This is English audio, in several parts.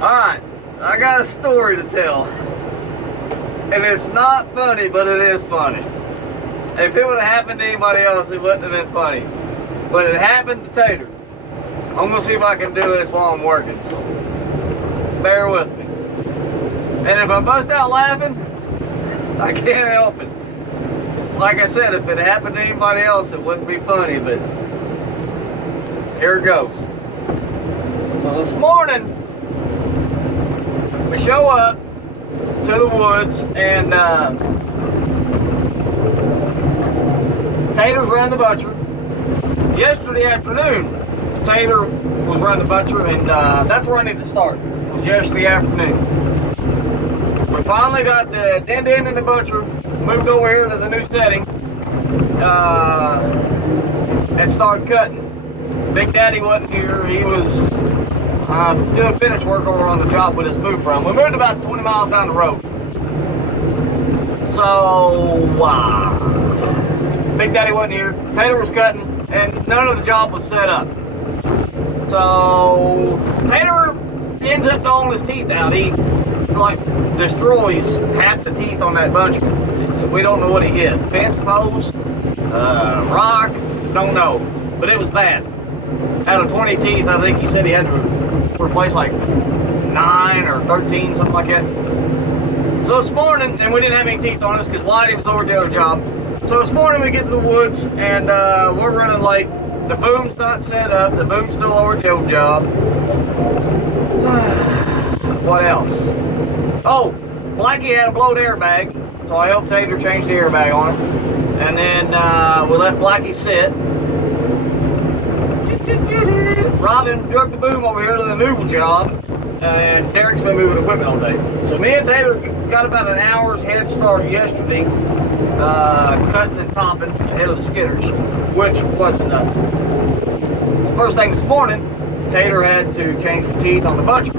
Alright, I got a story to tell. And it's not funny, but it is funny. If it would have happened to anybody else, it wouldn't have been funny. But it happened to Tater. I'm gonna see if I can do this while I'm working, so bear with me. And if I bust out laughing, I can't help it. Like I said, if it happened to anybody else, it wouldn't be funny, but here it goes. So this morning, we show up to the woods, and Tater's running the butcher. Yesterday afternoon, Tater was running the butcher, and that's where I need to start. It was yesterday afternoon. We finally got the Din Din and the butcher moved over here to the new setting and started cutting. Big Daddy wasn't here. He was doing finish work over on the job with his move from. We moved about 20 miles down the road. So, Big Daddy wasn't here. Tater was cutting, and none of the job was set up. So, Tater ends up throwing his teeth out. He, like, destroys half the teeth on that butcher. We don't know what he hit. Fence post, rock, don't know. But it was bad. Out of 20 teeth, I think he said he had to replace like 9 or 13, something like that. So this morning, and we didn't have any teeth on us because Whitey was over at the other job. So this morning we get to the woods, and we're running late. The boom's not set up. The boom's still over at the old job. What else? Oh, Blackie had a blowed airbag, so I helped Tater change the airbag on him. And then we let Blackie sit. Robin drug the boom over here to the noodle job, and Derek's been moving equipment all day. So me and Tater got about an hour's head start yesterday, cutting and topping ahead of the skidders, which wasn't nothing. First thing this morning, Tater had to change the teeth on the butcher.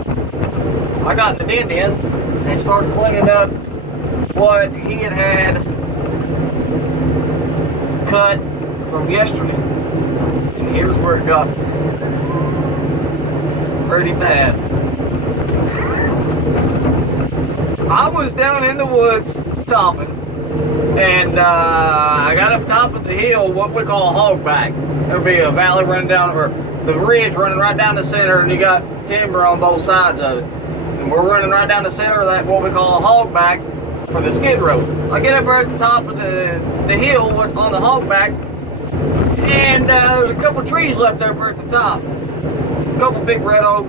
I got the Din Din and started cleaning up what he had cut from yesterday. And here's where it got pretty bad. I was down in the woods topping, and I got up top of the hill, what we call a hogback. There'll be a valley running down, or the ridge running right down the center, and you got timber on both sides of it. And we're running right down the center of that, what we call a hogback, for the skid road. I get up there at the top of the hill on the hogback, and there's a couple trees left over at the top. A couple big red oak,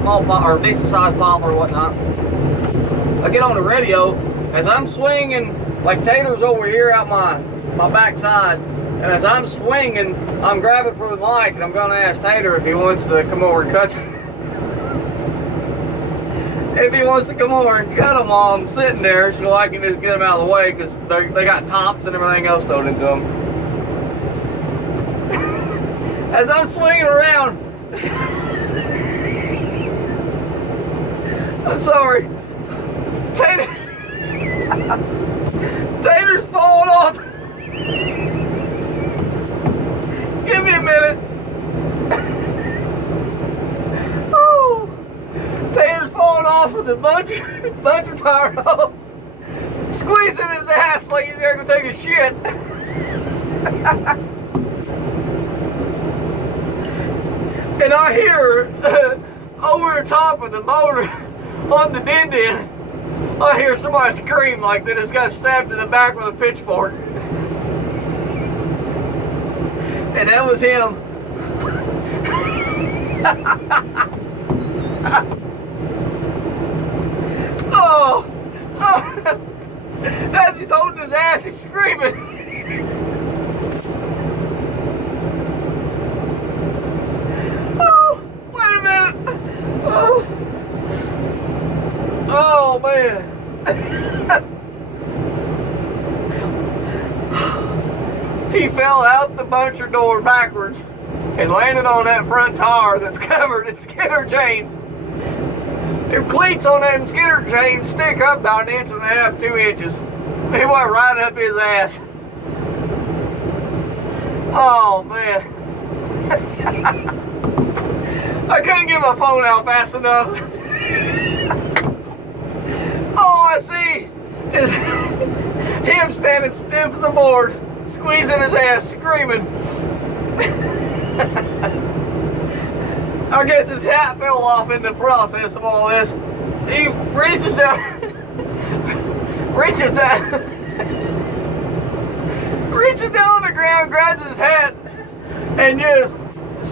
small or decent sized poplar or whatnot. I get on the radio as I'm swinging, like Tater's over here out my backside, and as I'm swinging, I'm grabbing for the mic, and I'm going to ask Tater if he wants to come over and cut. If he wants to come over and cut them while I'm sitting there, so I can just get them out of the way, because they got tops and everything else thrown into them. As I'm swinging around, I'm sorry, Tater's falling off. Give me a minute. Oh, Tater's falling off with the butcher tire off, squeezing his ass like he's gonna go take a shit. And I hear over the top of the motor on the Din Din, I hear somebody scream like they just got stabbed in the back with a pitchfork. And that was him. Oh, as he's holding his ass, he's screaming. Oh, wait a minute. Oh man. He fell out the butcher door backwards and landed on that front tire that's covered in skidder chains. Them cleats on that skidder chain stick up about 1.5 inches, 2 inches. He went right up his ass. Oh man. I couldn't get my phone out fast enough. All I see is him standing stiff as a board, squeezing his ass, screaming. I guess his hat fell off in the process of all this. He reaches down, reaches down on the ground, grabs his hat, and just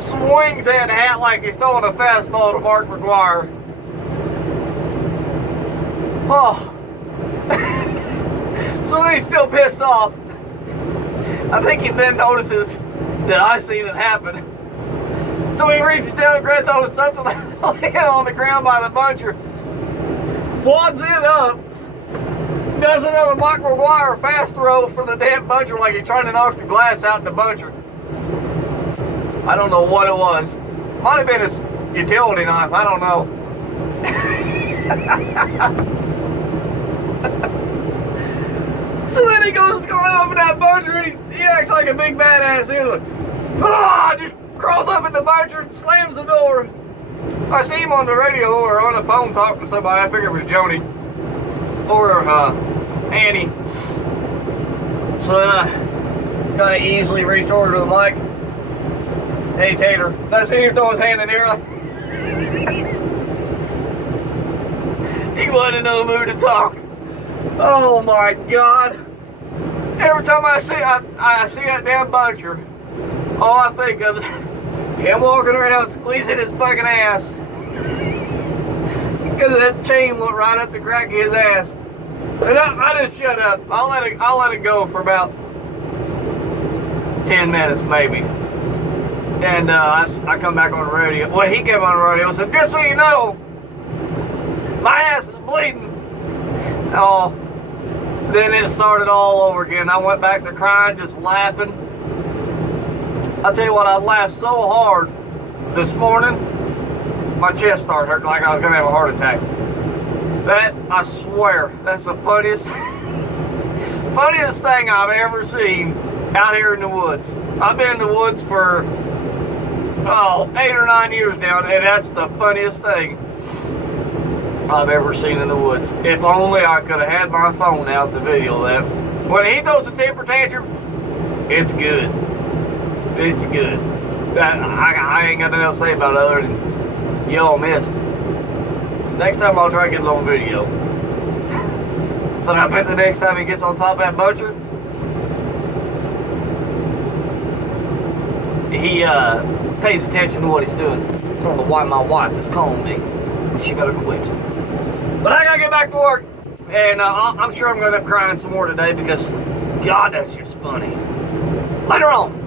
swings that hat like he's throwing a fastball to Mark McGwire. Oh. So then he's still pissed off. I think he then notices that I seen it happen. So he reaches down and grabs hold of something laying on the ground by the buncher, wads it up, does another Mark McGwire fast throw for the damn buncher like he's trying to knock the glass out in the buncher. I don't know what it was. Might have been his utility knife, I don't know. So then he goes to climb up in that buncher and he acts like a big badass. He's like, just crawls up in the buncher and slams the door. I see him on the radio or on the phone talking to somebody. I figured it was Joni or Annie. So then I kind of easily reached over to the mic. Hey Tater, I see him throw his hand in the air. He wasn't in no mood to talk. Oh my God! Every time I see that damn buncher, all I think of is him walking around squeezing his fucking ass because that chain went right up the crack of his ass. And I just shut up. I'll let it go for about 10 minutes maybe. And I come back on the radio. Well, he came on the radio and said, "Just so you know, my ass is bleeding." Oh, then it started all over again. I went back to crying, just laughing. I'll tell you what, I laughed so hard this morning, my chest started hurting like I was gonna have a heart attack. That, I swear, that's the funniest thing I've ever seen out here in the woods. I've been in the woods for, 8 or 9 years now, and that's the funniest thing I've ever seen in the woods. If only I could have had my phone out to video that. When he throws a temper tantrum, it's good. It's good. I ain't got nothing else to say about it other than y'all missed. Next time I'll try to get it on video. But I bet the next time he gets on top of that buncher, he pays attention to what he's doing. I don't know why my wife is calling me. She better quit. But I gotta get back to work. And I'm sure I'm gonna end up crying some more today because, God, that's just funny. Later on.